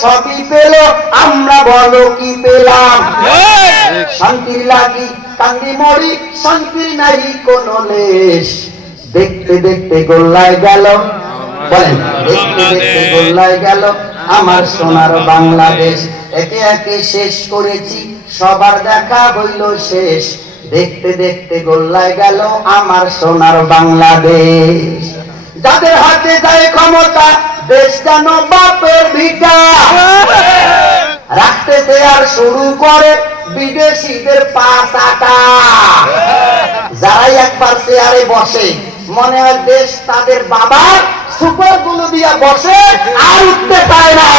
সবই পেল আমরা বলো কি পেলাম? শান্তির লাগি কান্দি মরি শান্তির নাই কোন লেশ। দেখতে দেখতে গোল্লায় গেল বলেন দেখতে দেখতে গোল্লায় গেল আমার সোনার বাংলাদেশ। একে একে শেষ করেছি সবার দেখা হইল শেষ। দেখতে দেখতে গোল্লায় গেল আমার সোনার বাংলাদেশ। যাদের হাতে যায় ক্ষমতা দেশ বাপের ভিটা। রাখতেছে আর শুরু করে বিদেশিদের পাঁচ আটা। যারাই একবার চেয়ারে বসে, মনে হয় দেশ তাদের বাবার সুপারগুলো দিয়া বসে আর উঠতে পায় না।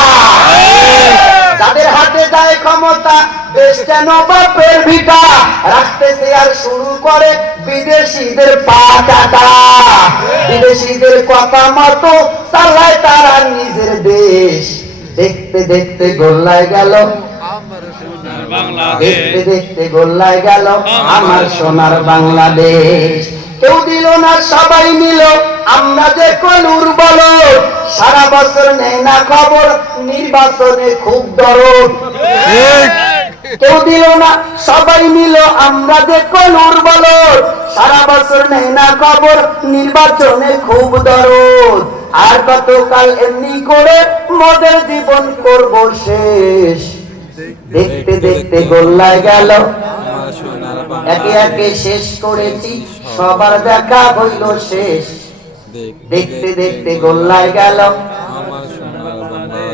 যাদের হাতে যায় ক্ষমতা, দেশ যেন বাপের ভিটা। রাখতেছে আর শুরু করে বিদেশিদের পাটাটা বিদেশিদের কথা মতো চালায় তারা নিজের দেশ। দেখতে দেখতে গোল্লায় গেল। দেখতে দেখতে গোল্লায় গেল আমার সোনার বাংলাদেশ। কেউ দিল না, সবাই নিল। আমরা যে কলুর বলো সারা বছর নেই না খবর, নির্বাচনে খুব দরদ। কেউ দিল না, সবাই নিল আমরা কলুর বলো সারা বছর নেই না খবর, নির্বাচনে খুব দরদ। আর কতকাল এমনি করে মোদের জীবন করব শেষ। দেখতে দেখতে গোল্লায় গেল। একে একে শেষ করেছি, সবার দেখা হইল শেষ। দেখতে দেখতে গোল্লায় গেল।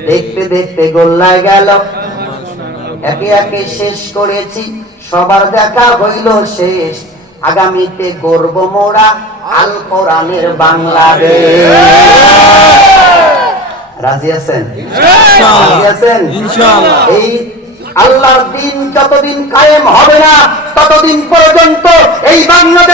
দেখতে দেখতে গোল্লায় গেল। একে একে শেষ করেছি। সবার দেখা হইল শেষ। আগামীতে গর্ব মোরা আল কোরআনের বাংলাদেশ। রাজি আছেন? রাজি আছেন? এই আল্লাহর দিন যতদিন কায়েম হবে না ততদিন পর্যন্ত এই বাংলাদেশ